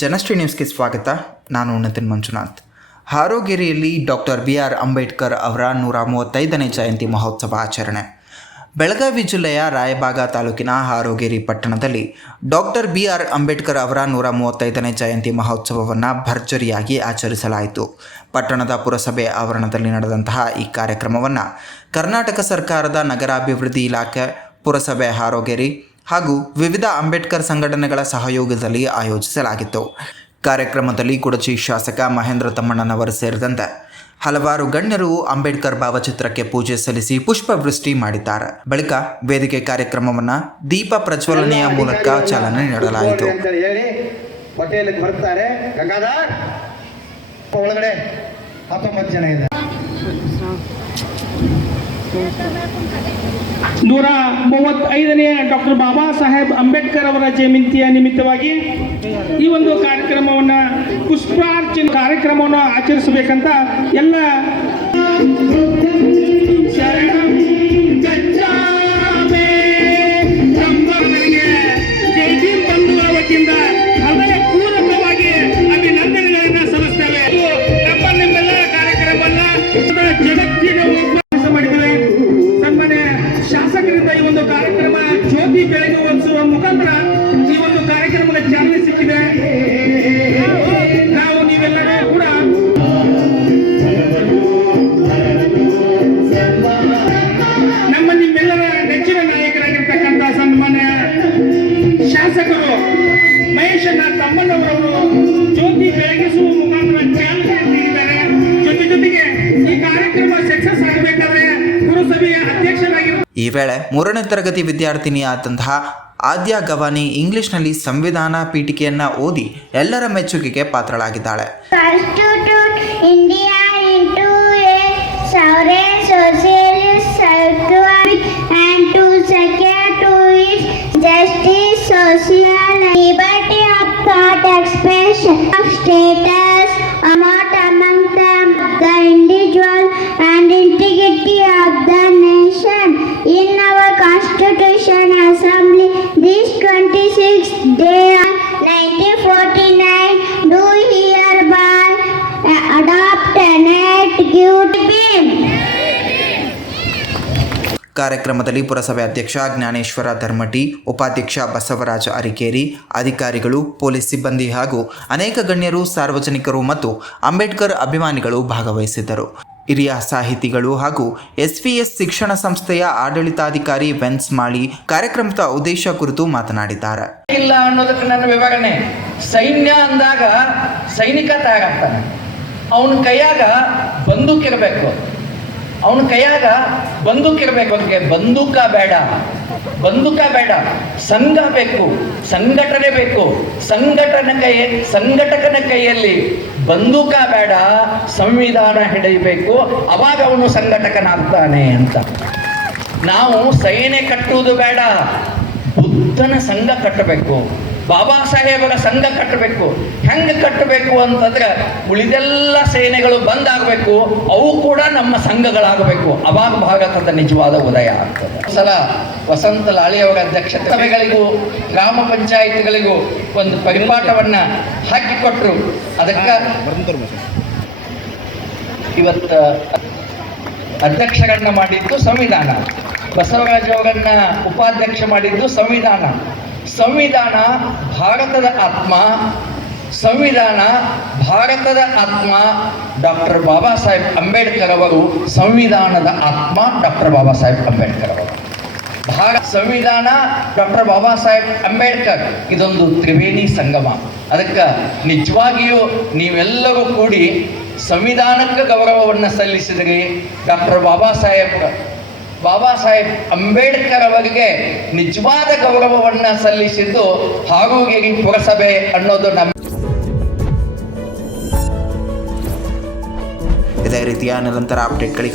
ಜನಶ್ರೀ ನ್ಯೂಸ್ಗೆ ಸ್ವಾಗತ. ನಾನು ನಿತಿನ್ ಮಂಜುನಾಥ್. ಹಾರೋಗೇರಿಯಲ್ಲಿ ಡಾಕ್ಟರ್ BR ಅಂಬೇಡ್ಕರ್ ಅವರ 135ನೇ ಜಯಂತಿ ಮಹೋತ್ಸವ ಆಚರಣೆ. ಬೆಳಗಾವಿ ಜಿಲ್ಲೆಯ ರಾಯಬಾಗ ತಾಲೂಕಿನ ಹಾರೋಗೇರಿ ಪಟ್ಟಣದಲ್ಲಿ ಡಾಕ್ಟರ್ BR ಅಂಬೇಡ್ಕರ್ ಅವರ 135ನೇ ಜಯಂತಿ ಮಹೋತ್ಸವವನ್ನು ಭರ್ಜರಿಯಾಗಿ ಆಚರಿಸಲಾಯಿತು. ಪಟ್ಟಣದ ಪುರಸಭೆ ಆವರಣದಲ್ಲಿ ನಡೆದಂತಹ ಈ ಕಾರ್ಯಕ್ರಮವನ್ನು ಕರ್ನಾಟಕ ಸರ್ಕಾರದ ನಗರಾಭಿವೃದ್ಧಿ ಇಲಾಖೆ, ಪುರಸಭೆ ಹಾರೋಗೇರಿ ಹಾಗೂ ವಿವಿಧ ಅಂಬೇಡ್ಕರ್ ಸಂಘಟನೆಗಳ ಸಹಯೋಗದಲ್ಲಿ ಆಯೋಜಿಸಲಾಗಿತ್ತು. ಕಾರ್ಯಕ್ರಮದಲ್ಲಿ ಕುಡಚಿ ಶಾಸಕ ಮಹೇಂದ್ರ ತಮ್ಮಣ್ಣನವರು ಸೇರಿದಂತೆ ಹಲವಾರು ಗಣ್ಯರು ಅಂಬೇಡ್ಕರ್ ಭಾವಚಿತ್ರಕ್ಕೆ ಪೂಜೆ ಸಲ್ಲಿಸಿ ಪುಷ್ಪವೃಷ್ಟಿ ಮಾಡಿದ್ದಾರೆ. ಬಳಿಕ ವೇದಿಕೆ ಕಾರ್ಯಕ್ರಮವನ್ನು ದೀಪ ಪ್ರಜ್ವಲನೆಯ ಮೂಲಕ ಚಾಲನೆ ನೀಡಲಾಯಿತು. ಒಳಗಡೆ 19 ಜನ ಇದೆ. 135ನೇ ಡಾಕ್ಟರ್ ಬಾಬಾ ಸಾಹೇಬ್ ಅಂಬೇಡ್ಕರ್ ಅವರ ಜಯಂತಿಯ ನಿಮಿತ್ತವಾಗಿ ಈ ಒಂದು ಕಾರ್ಯಕ್ರಮವನ್ನು ಪುಷ್ಪಾರ್ಚನೆ ಕಾರ್ಯಕ್ರಮವನ್ನು ಆಚರಿಸಬೇಕಂತ ಎಲ್ಲ ಜೈ ಬಂಧುಗಳ ವತಿಯಿಂದ ಹೃದಯ ಪೂರ್ವಕವಾಗಿ ಅಭಿನಂದನೆಗಳನ್ನು ಸಲ್ಲಿಸ್ತೇವೆ. ನಮ್ಮ ನಿಮ್ಮೆಲ್ಲರ ಕಾರ್ಯಕ್ರಮವನ್ನು ಜಗತ್ತಿನ ಮಾಡಿದ್ದೇವೆ. ಸನ್ಮಾನ್ಯ ಶಾಸಕರಿಂದ ಈ ಒಂದು ಕಾರ್ಯಕ್ರಮ ಜ್ಯೋತಿ ಬೆಳಗುವ ಮುಖಾಂತರ ಈ ಒಂದು ಕಾರ್ಯಕ್ರಮದ ಚಾಲನೆ ಸಿಕ್ಕಿದೆ. ನಾವು ನೀವೆಲ್ಲರೂ ಕೂಡ ನಮ್ಮ ನಿಮ್ಮೆಲ್ಲರ ನೆಚ್ಚಿನ ನಾಯಕರಾಗಿರ್ತಕ್ಕಂಥ ಸನ್ಮಾನ್ಯ ಶಾಸಕರು ಮಹೇಶನಾಥ್ ತಮ್ಮಣ್ಣವರವರು ಜ್ಯೋತಿ ಬೆಳಗಿಸುವ ಮುಖಾಂತರ ಚಾಲನೆ ನೀಡಿದ್ದಾರೆ. ಜೊತೆಗೆ ಈ ಕಾರ್ಯಕ್ರಮ ಸಕ್ಸಸ್ ಆಗಬೇಕಾದ್ರೆ ಪುರಸಭೆಯ ಅಧ್ಯಕ್ಷರಾಗಿರುವ ಈ ವೇಳೆ 3ನೇ ತರಗತಿ ವಿದ್ಯಾರ್ಥಿನಿಯಾದಂತಹ ಆದ್ಯ ಗವಾನಿ ಇಂಗ್ಲಿಷ್ನಲ್ಲಿ ಸಂವಿಧಾನ ಪೀಠಿಕೆಯನ್ನು ಓದಿ ಎಲ್ಲರ ಮೆಚ್ಚುಗೆಗೆ ಪಾತ್ರಳಾಗಿದ್ದಾಳೆ. India into a sovereign socialist society and to secure to its justice, social liberty of thought, expression of status not among them, the individual and integrity of the nation. In our Constitution Assembly, this 26th day of 1949, do hereby adopt and execute him. ಕಾರ್ಯಕ್ರಮದಲ್ಲಿ ಪುರಸಭೆ ಅಧ್ಯಕ್ಷ ಜ್ಞಾನೇಶ್ವರ ಧರ್ಮಟಿ, ಉಪಾಧ್ಯಕ್ಷ ಬಸವರಾಜ ಅರಿಕೇರಿ, ಅಧಿಕಾರಿಗಳು, police ಸಿಬ್ಬಂದಿ ಹಾಗೂ ಅನೇಕ ಗಣ್ಯರು, ಸಾರ್ವಜನಿಕರು ಮತ್ತು ಅಂಬೇಡ್ಕರ್ ಅಭಿಮಾನಿಗಳು ಭಾಗವಹಿಸಿದ್ದರು. ಹಿರಿಯ ಸಾಹಿತಿಗಳು ಹಾಗೂ SVS ಶಿಕ್ಷಣ ಸಂಸ್ಥೆಯ ಆಡಳಿತಾಧಿಕಾರಿ ವೆನ್ಸ್ ಮಾಳಿ ಕಾರ್ಯಕ್ರಮದ ಉದ್ದೇಶ ಕುರಿತು ಮಾತನಾಡಿದ್ದಾರೆ. ಇಲ್ಲ ಅನ್ನೋದಕ್ಕೆ ನನ್ನ ವಿವರಣೆ, ಸೈನ್ಯ ಅಂದಾಗ ಸೈನಿಕ ತಯಾರಾಗ್ತಾನೆ. ಅವನ ಕೈಯಾಗ ಬಂದೂಕಿರಬೇಕು, ಅವನ ಕೈಯಾಗ ಬಂದೂಕಿರಬೇಕು. ಅವನಿಗೆ ಬಂದೂಕ ಬೇಡ, ಸಂಘ ಬೇಕು, ಸಂಘಟನೆ ಬೇಕು. ಸಂಘಟಕನ ಕೈಯಲ್ಲಿ ಬಂದೂಕ ಬೇಡ, ಸಂವಿಧಾನ ಹಿಡಿಯಬೇಕು, ಅವಾಗ ಅವನು ಸಂಘಟಕನಾಗ್ತಾನೆ ಅಂತ. ನಾವು ಸೈನ್ಯ ಕಟ್ಟುವುದು ಬೇಡ, ಬುದ್ಧನ ಸಂಘ ಕಟ್ಟಬೇಕು, ಬಾಬಾ ಸಾಹೇಬರ ಸಂಘ ಕಟ್ಟಬೇಕು. ಹೆಂಗೆ ಕಟ್ಟಬೇಕು ಅಂತಂದ್ರೆ ಉಳಿದೆಲ್ಲ ಸೇನೆಗಳು ಬಂದಾಗಬೇಕು, ಅವು ಕೂಡ ನಮ್ಮ ಸಂಘಗಳಾಗಬೇಕು. ಅವಾಗ ಭಾರತದ ನಿಜವಾದ ಉದಯ ಆಗ್ತದೆ. ಸಲ ವಸಂತ ಲಾಳಿಯವರ ಅಧ್ಯಕ್ಷತೆ ಸಭೆಗಳಿಗೂ ಗ್ರಾಮ ಪಂಚಾಯಿತಿಗಳಿಗೂ ಒಂದು ಪರಿಪಾಠವನ್ನ ಹಾಕಿಕೊಟ್ರು. ಅದಕ್ಕೆ ಇವತ್ತು ಅಧ್ಯಕ್ಷರನ್ನ ಮಾಡಿದ್ದು ಸಂವಿಧಾನ, ಬಸವರಾಜ್ ಅವರನ್ನ ಉಪಾಧ್ಯಕ್ಷ ಮಾಡಿದ್ದು ಸಂವಿಧಾನ. ಸಂವಿಧಾನ ಭಾರತದ ಆತ್ಮ ಡಾಕ್ಟರ್ ಬಾಬಾ ಸಾಹೇಬ್ ಅಂಬೇಡ್ಕರ್ ಅವರು. ಸಂವಿಧಾನದ ಆತ್ಮ ಡಾಕ್ಟರ್ ಬಾಬಾ ಸಾಹೇಬ್ ಅಂಬೇಡ್ಕರ್ ಅವರು. ಸಂವಿಧಾನ ಡಾಕ್ಟರ್ ಬಾಬಾ ಸಾಹೇಬ್ ಅಂಬೇಡ್ಕರ್ ಇದೊಂದು ತ್ರಿವೇಣಿ ಸಂಗಮ. ಅದಕ್ಕೆ ನಿಜವಾಗಿಯೂ ನೀವೆಲ್ಲರೂ ಕೂಡಿ ಸಂವಿಧಾನಕ್ಕೆ ಗೌರವವನ್ನು ಸಲ್ಲಿಸಿದ್ರಿ. ಡಾಕ್ಟರ್ ಬಾಬಾ ಸಾಹೇಬ್ ಅಂಬೇಡ್ಕರ್ ಅವರಿಗೆ ನಿಜವಾದ ಗೌರವವನ್ನು ಸಲ್ಲಿಸಿದ್ದು ಹಾರೋಗೇರಿ ಪುರಸಭೆ ಅನ್ನೋದು ನಮ್ಮ. ಇದೇ ರೀತಿಯ ನಿರಂತರ ಅಪ್ಡೇಟ್ಗಳಿಗೆ